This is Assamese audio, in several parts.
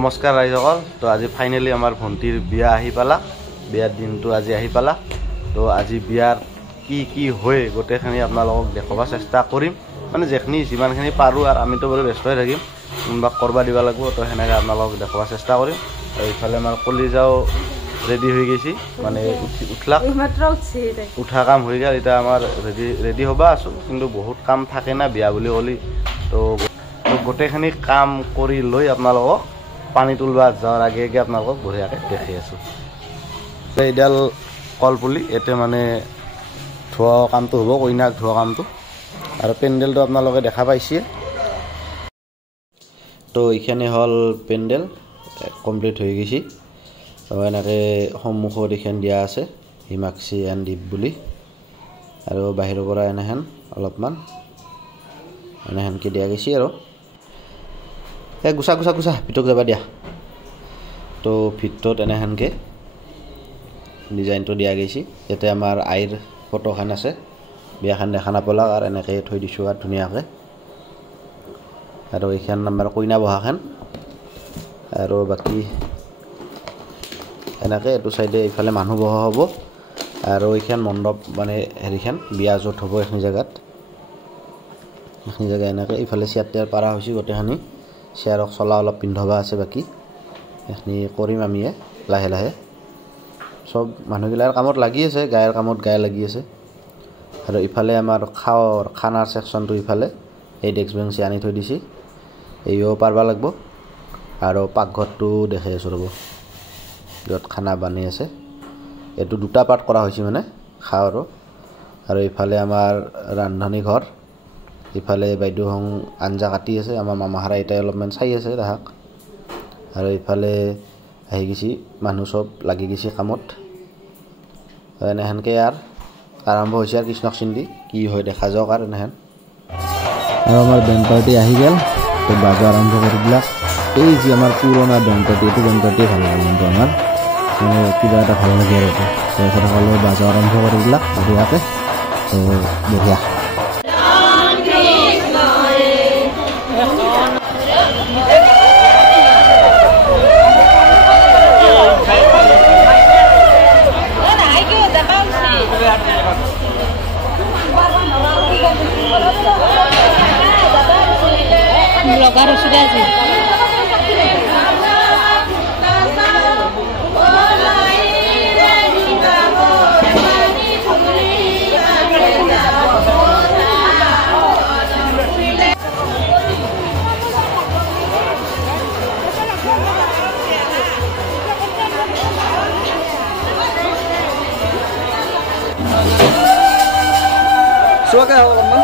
নমস্কাৰ ৰাইজসকল। তো আজি ফাইনেলি আমাৰ ভণ্টিৰ বিয়া আহি পালা, বিয়াৰ দিনটো আজি আহি পালা। তো আজি বিয়াৰ কি হয় গোটেইখিনি আপোনালোকক দেখাব চেষ্টা কৰিম, মানে যিমানখিনি পাৰোঁ। আৰু আমিতো বাৰু ব্যস্ত হৈ থাকিম, কোনোবাক কৰবা দিব লাগিব। তো সেনেকৈ আপোনালোকক দেখাব চেষ্টা কৰিম। এইফালে আমাৰ কলিজাও ৰেডি হৈ গৈছে, মানে উঠা কাম হৈ গ'ল। এতিয়া আমাৰ ৰেডি হ'ব আছোঁ, কিন্তু বহুত কাম থাকে না বিয়া বুলি ক'লি। তো গোটেইখিনি কাম কৰি লৈ আপোনালোকক পানী তুলবা যোৱাৰ আগে আগে আপোনালোকক বঢ়িয়াকৈ দেখি আছোঁ। এইডাল কলপুলি এতে মানে ধোৱা কামটো হ'ব, কইনাক ধোৱা কামটো। আৰু পেণ্ডেলটো আপোনালোকে দেখা পাইছে। তো এইখানে হ'ল পেণ্ডেল কমপ্লিট হৈ গৈছে। তো এনেকৈ সন্মুখত এইখান দিয়া আছে হিমাক্ষী এণ্ড দীপ বুলি, আৰু বাহিৰৰ পৰা এনেহেন অলপমান এনেহেনকৈ দিয়া গৈছে। আৰু গুছা ভিতৰত যাবা দিয়া। তো ভিতৰত এনেহেনকৈ ডিজাইনটো দিয়া গৈছে। ইয়াতে আমাৰ আইৰ ফটোখন আছে, বিয়াখন দেখা নাপালাক আৰু এনেকৈ থৈ দিছোঁ আৰু ধুনীয়াকৈ। আৰু এইখান আমাৰ কইনা বহাখান, আৰু বাকী এনেকৈ এইটো চাইডে এইফালে মানুহ বহা হ'ব। আৰু এইখান মণ্ডপ মানে হেৰিখান বিয়া য'ত হ'ব এইখিনি জেগাত এনেকৈ এইফালে চেয়াৰ টেয়াৰ পাৰা হৈছে গোটেইখিনি। চেয়াৰক চলা অলপ পিন্ধাবা আছে, বাকী এইখিনি কৰিম আমি লাহে লাহে। চব মানুহগিলাৰ কামত লাগি আছে, গায়ৰ কামত গাই লাগি আছে। আৰু ইফালে আমাৰ খানাৰ ছেকশ্যনটো ইফালে এই ডেস্ক বেঞ্চি আনি থৈ দিছে, এইও পাৰবা লাগিব। আৰু পাকঘৰটো দেখাই আছোঁ ৰ'ব, য'ত খানা বানি আছে। এইটো দুটা পাৰ্ট কৰা হৈছে, মানে খাৱাৰো। আৰু ইফালে আমাৰ ৰান্ধনী ঘৰ, ইফালে বাইদেউহং আঞ্জা কাটি আছে, আমাৰ মামাহাৰা এটাই অলপমান চাই আছে তাহাক। আৰু ইফালে আহি গৈছে মানুহ, চব লাগি গৈছে কামত। এনেহেনকৈ আৰু আৰম্ভ হৈছে আৰু কৃষ্ণক চিন্দি কি হয় দেখা যাওক। আৰু এনেহেন আৰু আমাৰ বেণ্ড পাৰ্টি আহি গ'ল। তো বাজা আৰম্ভ কৰি দিলাক। এই যি আমাৰ পুৰণা বেণ্ড পাৰ্টি, এইটো বেণ্ড পাৰ্টিয়ে ভাল লাগে, কিন্তু আমাৰ কিবা এটা ভাল লাগে। আৰু তাৰপিছত সকলোৱে বাজা আৰম্ভ কৰি দিলাক বঢ়িয়াকৈ। তো বঢ়িয়া ব্লগাৰ ওষুধ আছে। Suka ya teman.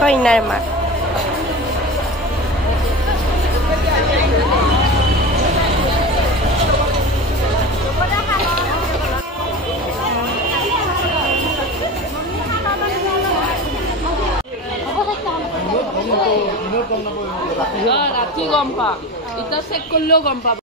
কইনাৰ মাক ৰাতি গম পা এতিয়া চেক কৰিলেও গম পাব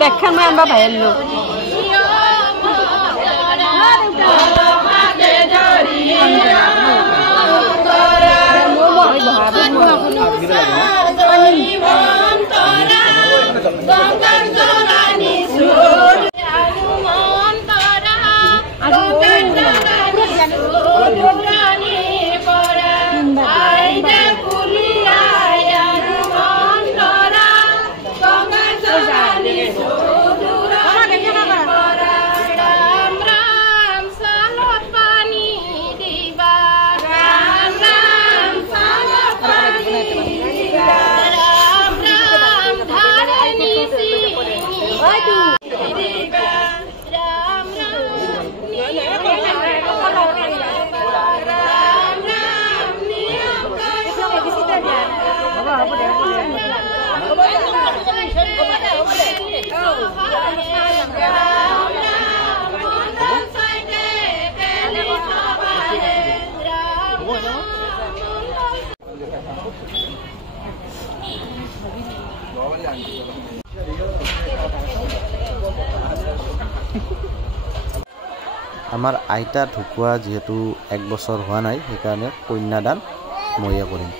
পেক্ষান মই আনবা ভাইলো আমাৰ আইতা ঢুকুৱা যেহেতু 1 বছৰ হোৱা নাই সেইকাৰণে কন্যাদান মইয়ে কৰিম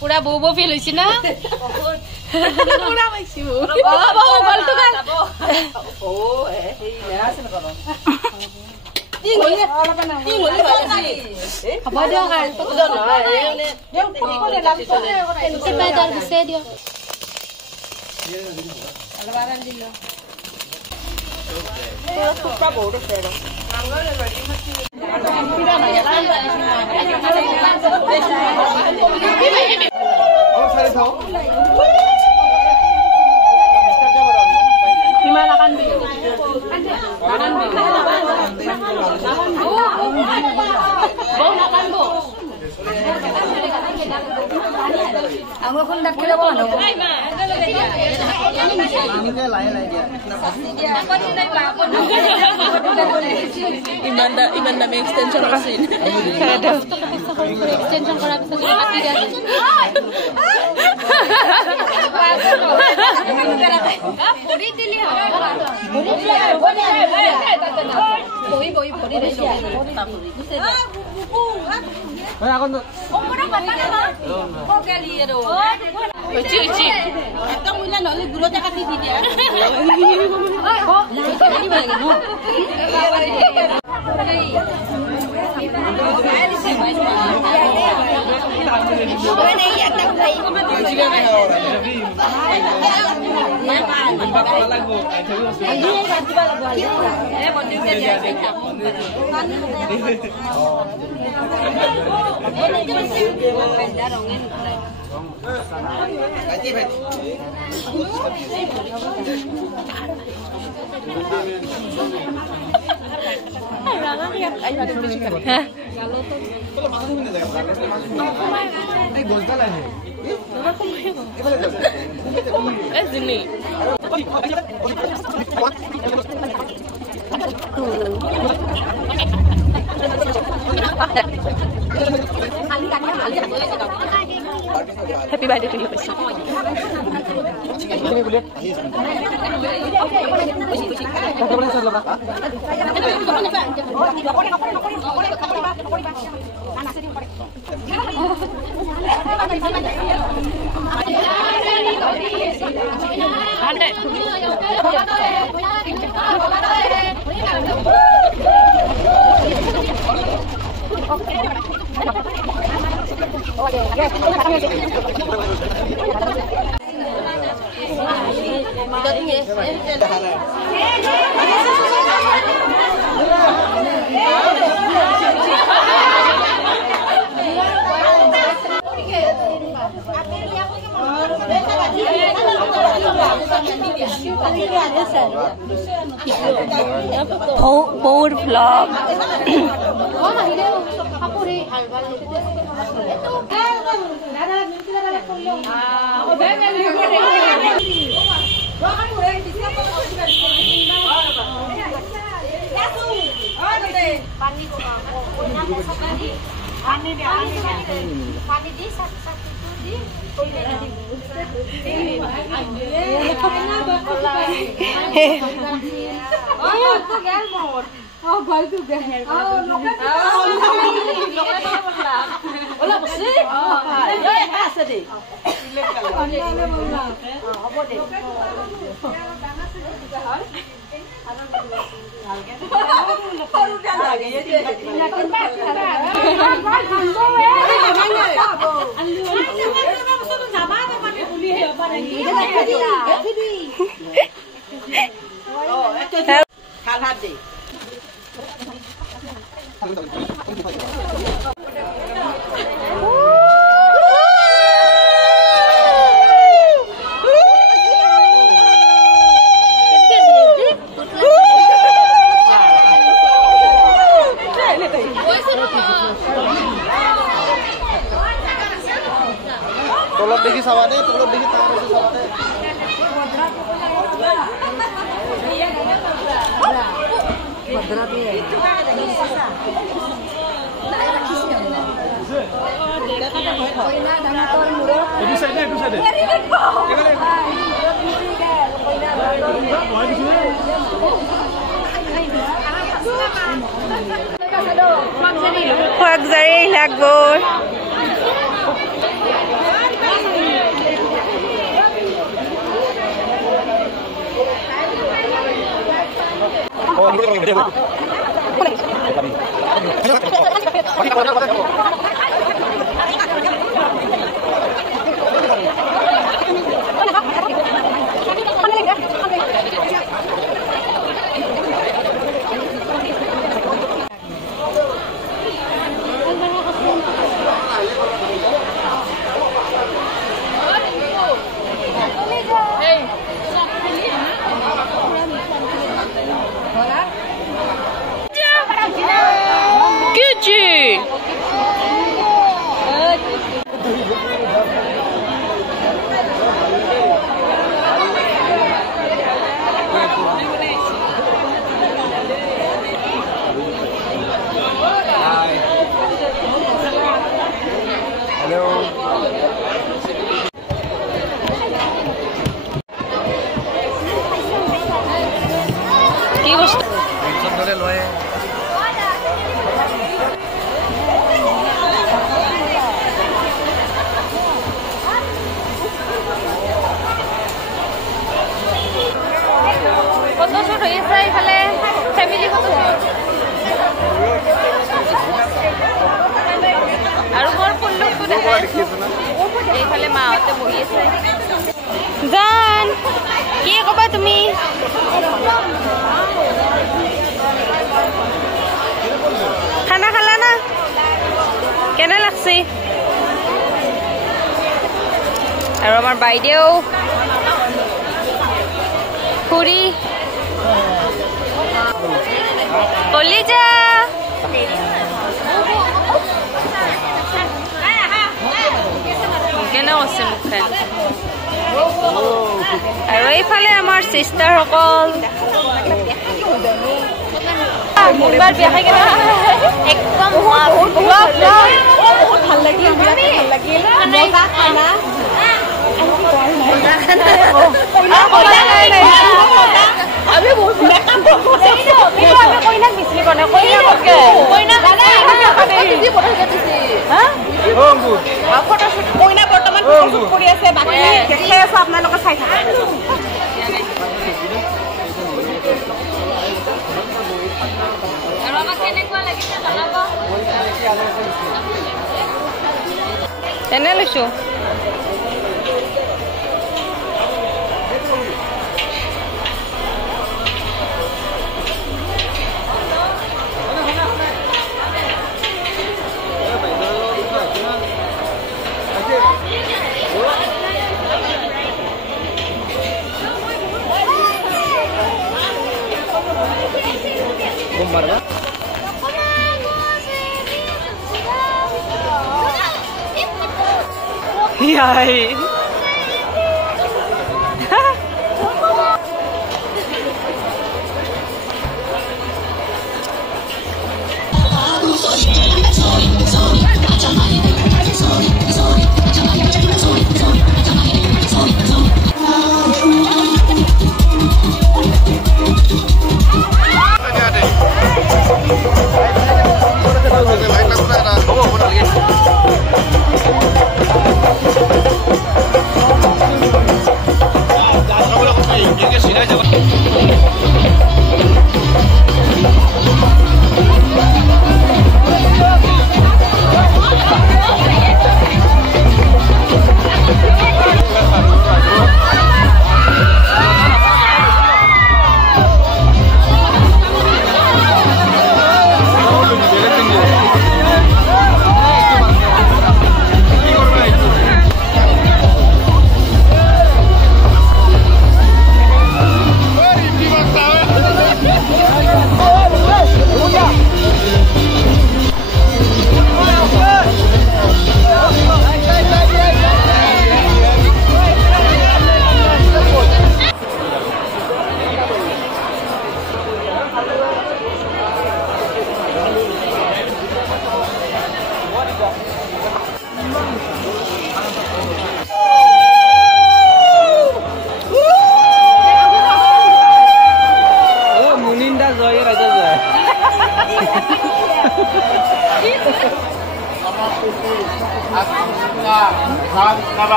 পুৰা বৌ বৌ ফিল হৈছে না পুৰা পাইছি বৌ গলটো গাল হ'ব দিয়ক ইমান দামী এক্সটেনশন আছিল এক্সটেনশন কৰাৰ পিছত কাটি দিয়া ভৰি দিলি বহি বহি ভৰি দিছো একদম মহিলা নহলে দূৰতে কাটি দি দিয়া Happy birthday to you. Bold vlog. Tolong dikit sawane, tolong dikit tangan sawane. Itu saja. Luxury lago. Zan, কি কবা তুমি? খানা খালা না? কেনে লাগছে? আৰু আমাৰ বাইদেউ খুৰী কলিজা কেনে আছে মুখখন আৰু এইফালে আমাৰ চিষ্টাৰসকল মুম্বাইৰ বিয়া খাই কেনে একদম বহুত ভাল লাগিল কইনা বৰ্তমান কৰি আছে বাকী দেখাই আছো আপোনালোকে চাই থাকে এনে লৈছো Yay!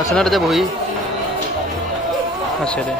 আছে না তাতে বহি আছে দে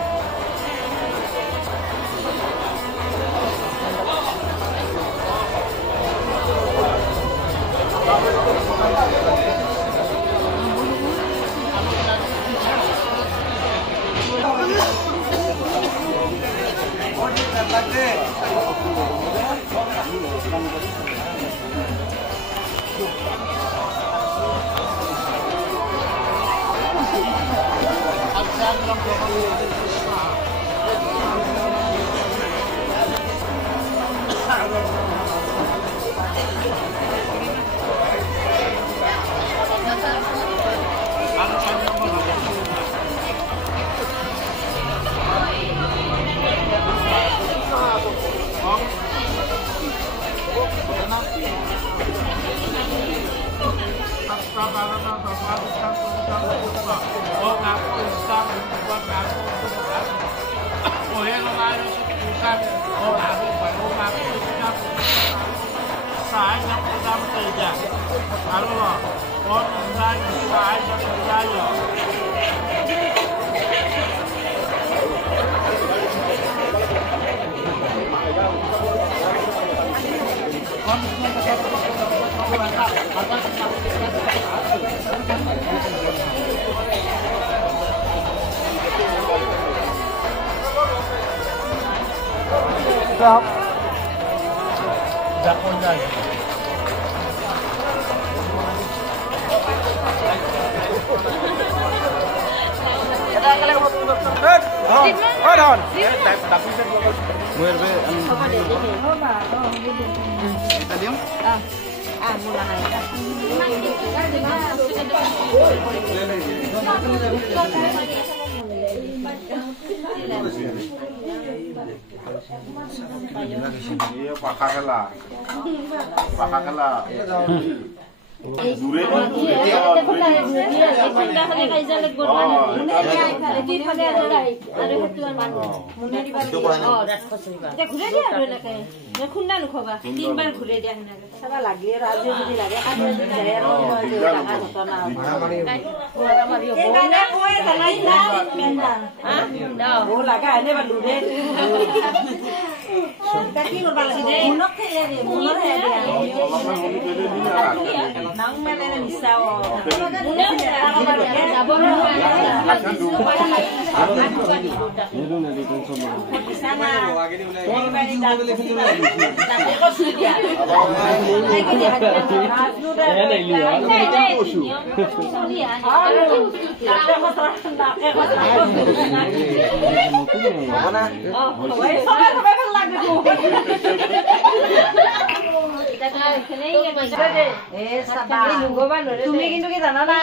তুমি কিন্তু কি জানা না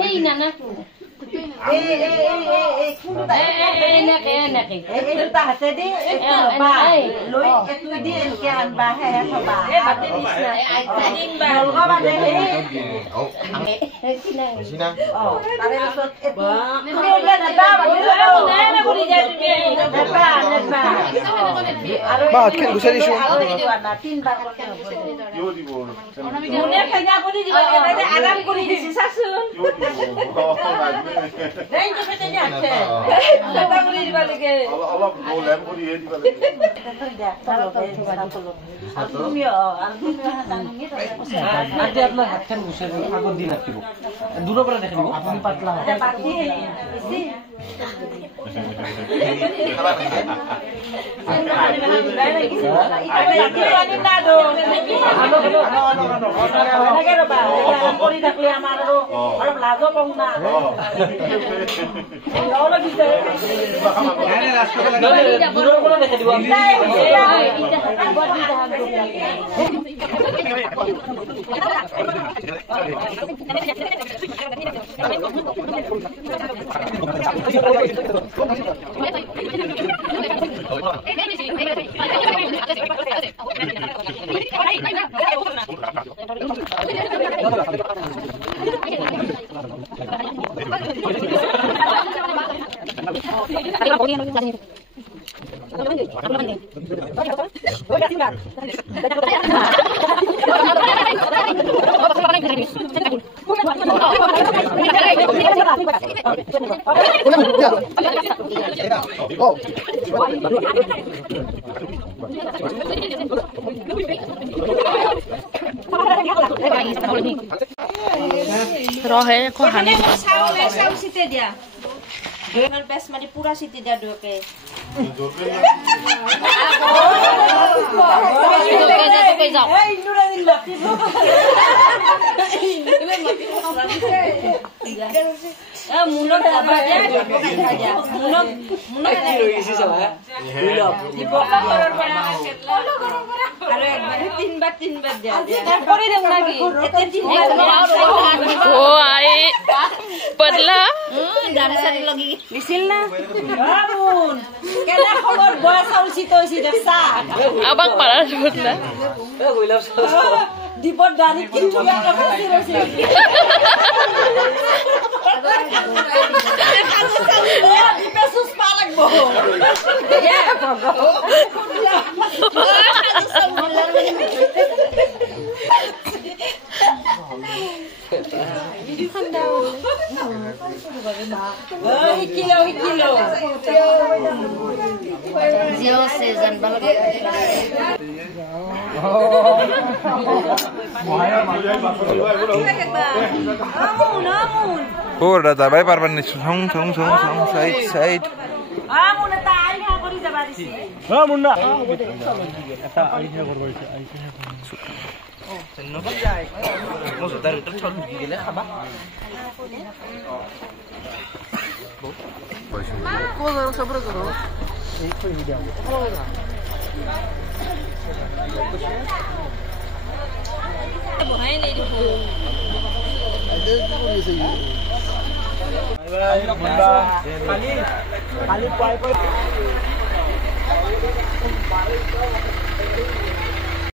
এই নানা দূৰৰ পৰা দেখিব আপুনি পাতলা रहे को हानि चाउल सिटे दिया दोनर पेस माने पूरा सिटे दिया दोके abang parah sebutlah দীপৰ দাড়ি কি ধুনীয়া কাপোৰ ৰৈছে দীপে চুচপা লাগব কিলো জিও সে জানবা Ora dabai parban ni song side মুনা তা আইনা কৰি যাবা দিছি মুন্না এটা আইডিয়া করব হইছে নব যায় মজদার ভিতর ছল ঢুকি গেলে খাবা কোন সবর করো এই কই ভিডিও বহাই নেই দেখো খালি পাই